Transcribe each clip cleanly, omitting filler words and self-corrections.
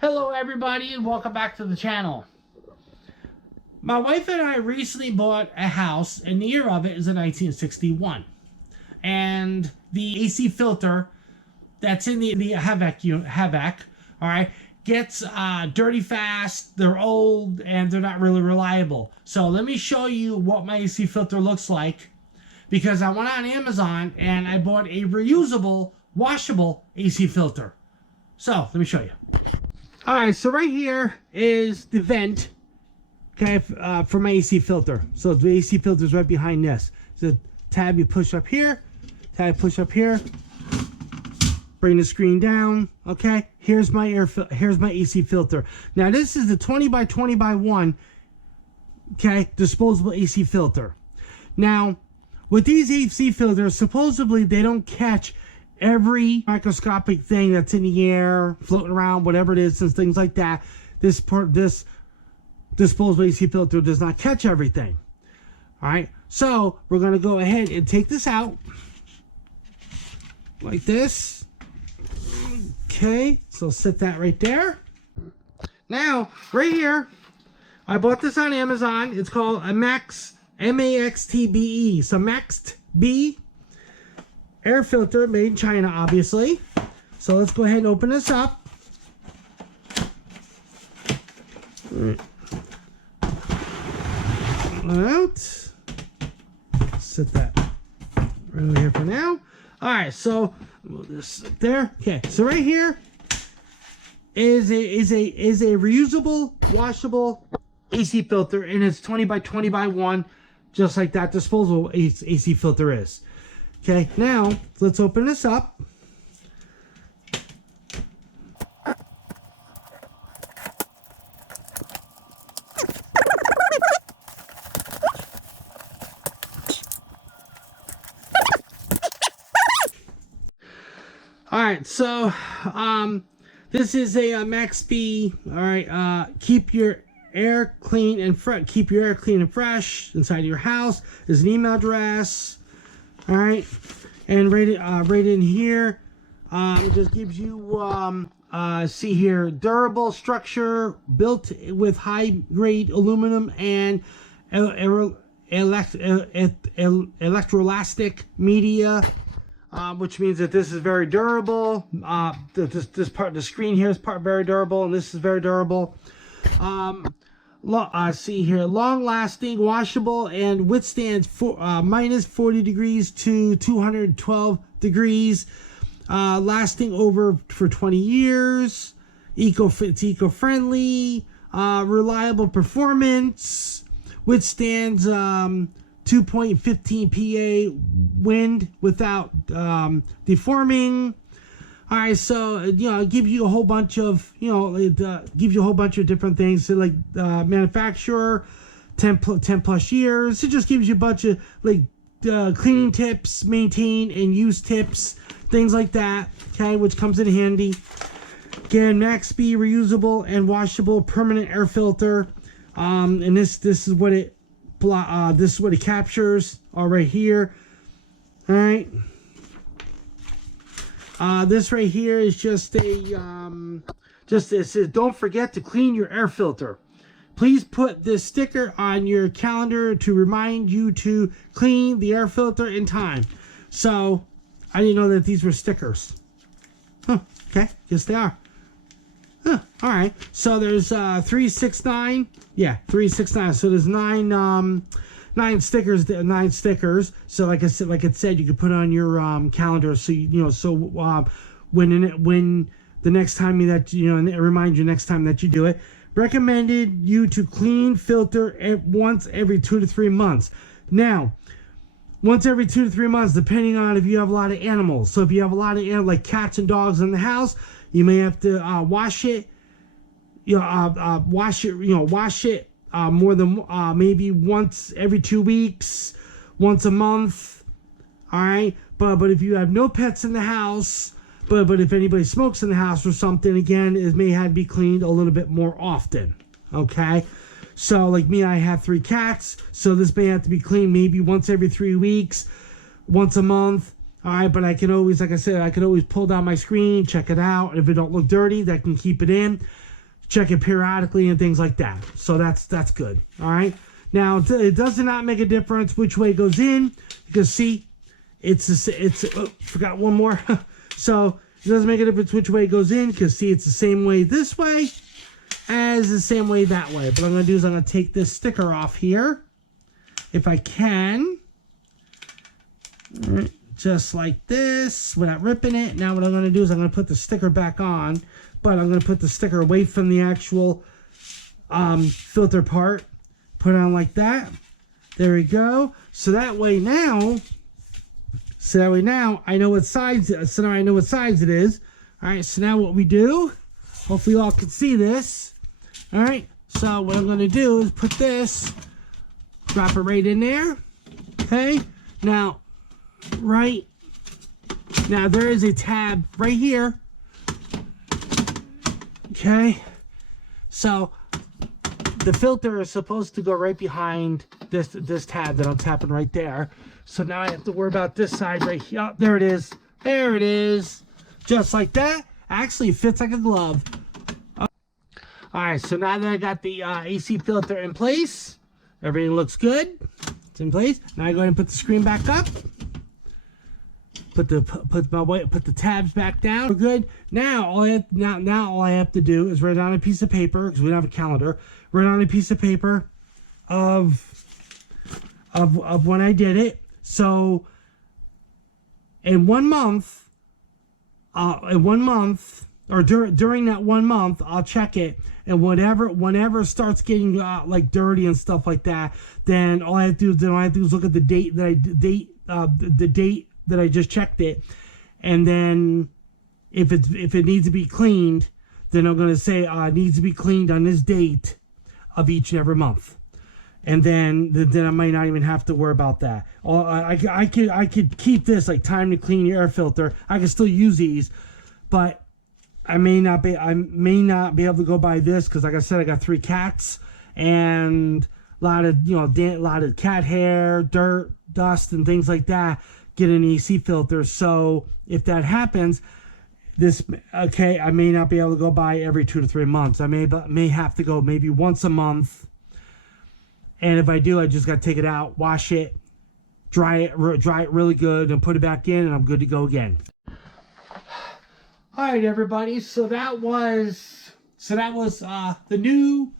Hello everybody and welcome back to the channel. My wife and I recently bought a house and the year of it is in 1961. And the AC filter that's in the HVAC, alright, gets dirty fast, they're old, and they're not really reliable. So let me show you what my AC filter looks like, because I went on Amazon and I bought a reusable, washable AC filter. So let me show you. Alright, so right here is the vent, okay, for my AC filter. So the AC filter is right behind this. So tab you push up here, tab push up here, bring the screen down, okay? Here's my AC filter. Now this is the 20 by 20 by 1, okay, disposable AC filter. Now, with these AC filters, supposedly they don't catch every microscopic thing that's in the air, floating around, whatever it is, and things like that. This disposable AC filter does not catch everything. All right, so we're going to go ahead and take this out like this. Okay, so set that right there. Now, right here, I bought this on Amazon. It's called a Maxtbee. So Maxtbee air filter, made in China, obviously. So let's go ahead and open this up. Out. Set that right over here for now. All right, so move this up there. Okay, so right here is a reusable, washable AC filter, and it's 20 by 20 by 1, just like that disposable AC filter is. Okay, now let's open this up. All right, so this is a Maxtbee. All right, keep your air clean and fresh inside your house. There's an email address. All right, and right in here, it just gives you see here, durable structure built with high grade aluminum and electroelastic media, which means that this is very durable. This part of the screen here is very durable, and this is very durable. See here, long-lasting, washable, and withstands minus 40 degrees to 212 degrees, lasting over for 20 years. It's eco-friendly, reliable performance, withstands 2.15 PA wind without deforming. All right, so it gives you a whole bunch of different things. So like manufacturer, 10 plus years. It just gives you a bunch of cleaning tips, maintain and use tips, things like that. Okay, which comes in handy. Again, Maxtbee reusable and washable permanent air filter. And this is what it captures. All right here. All right. This right here is just it says, don't forget to clean your air filter. Please put this sticker on your calendar to remind you to clean the air filter in time. So, I didn't know that these were stickers. Huh, okay, yes they are. Huh, all right, so there's 369. Yeah, 369. So there's nine stickers. So like it said, you could put on your calendar. So when the next time it reminds you next time that you do it. Recommended you to clean filter once every 2 to 3 months. Now, once every 2 to 3 months, depending on if you have a lot of animals. So if you have a lot of animals like cats and dogs in the house, you may have to wash it. Wash it more than maybe once every 2 weeks, once a month. All right, but if you have no pets in the house, but if anybody smokes in the house or something, again, it may have to be cleaned a little bit more often. Okay, so like me, I have 3 cats, so this may have to be cleaned maybe once every 3 weeks, once a month. All right, but I can always, like I said, I could always pull down my screen, check it out. If it don't look dirty, that can keep it in. check it periodically and things like that. So that's good. All right. Now it does not make a difference which way it goes in, because see, forgot one more. So it doesn't make a difference which way it goes in, because see, it's the same way this way as the same way that way. But what I'm going to do is I'm going to take this sticker off here, if I can. All right, just like this, without ripping it. Now what I'm going to do is I'm going to put the sticker back on, but I'm going to put the sticker away from the actual filter part. Put it on like that. There we go. So that way now I know what size. So now I know what size it is. All right. So now what we do, hopefully you all can see this. All right. So what I'm going to do is put this, drop it right in there. Okay. Now there is a tab right here. Okay. So the filter is supposed to go right behind this tab that I'm tapping right there. So now I have to worry about this side right here. Oh, there it is. There it is. Just like that. Actually, it fits like a glove. All right, so now that I got the AC filter in place, everything looks good. It's in place. Now I go ahead and put the screen back up. Put the tabs back down. We're good. Now all I have to do is write on a piece of paper, because we don't have a calendar. Write on a piece of paper of when I did it. So in 1 month, or during that 1 month, I'll check it, and whenever it starts getting like dirty and stuff like that, then all I have to do is look at the date that I just checked it, and then if it needs to be cleaned, then I'm gonna say it needs to be cleaned on this date of each and every month, and then I might not even have to worry about that. I could keep this like time to clean your air filter. I can still use these, but I may not be able to go by this, because like I said, I got 3 cats and a lot of cat hair, dirt, dust, and things like that get an AC filter. So if that happens, I may not be able to go by every 2 to 3 months. I may have to go maybe once a month. And if I do, I just got to take it out, wash it, dry it really good, and put it back in, and I'm good to go again. All right, everybody. So that was the new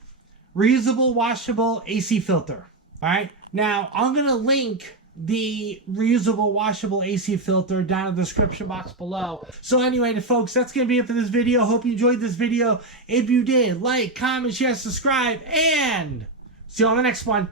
reusable washable AC filter. All right. Now I'm gonna link the reusable washable AC filter down in the description box below. So anyway, folks, that's gonna be it for this video. Hope you enjoyed this video. If you did, like, comment, share, subscribe, and see you on the next one.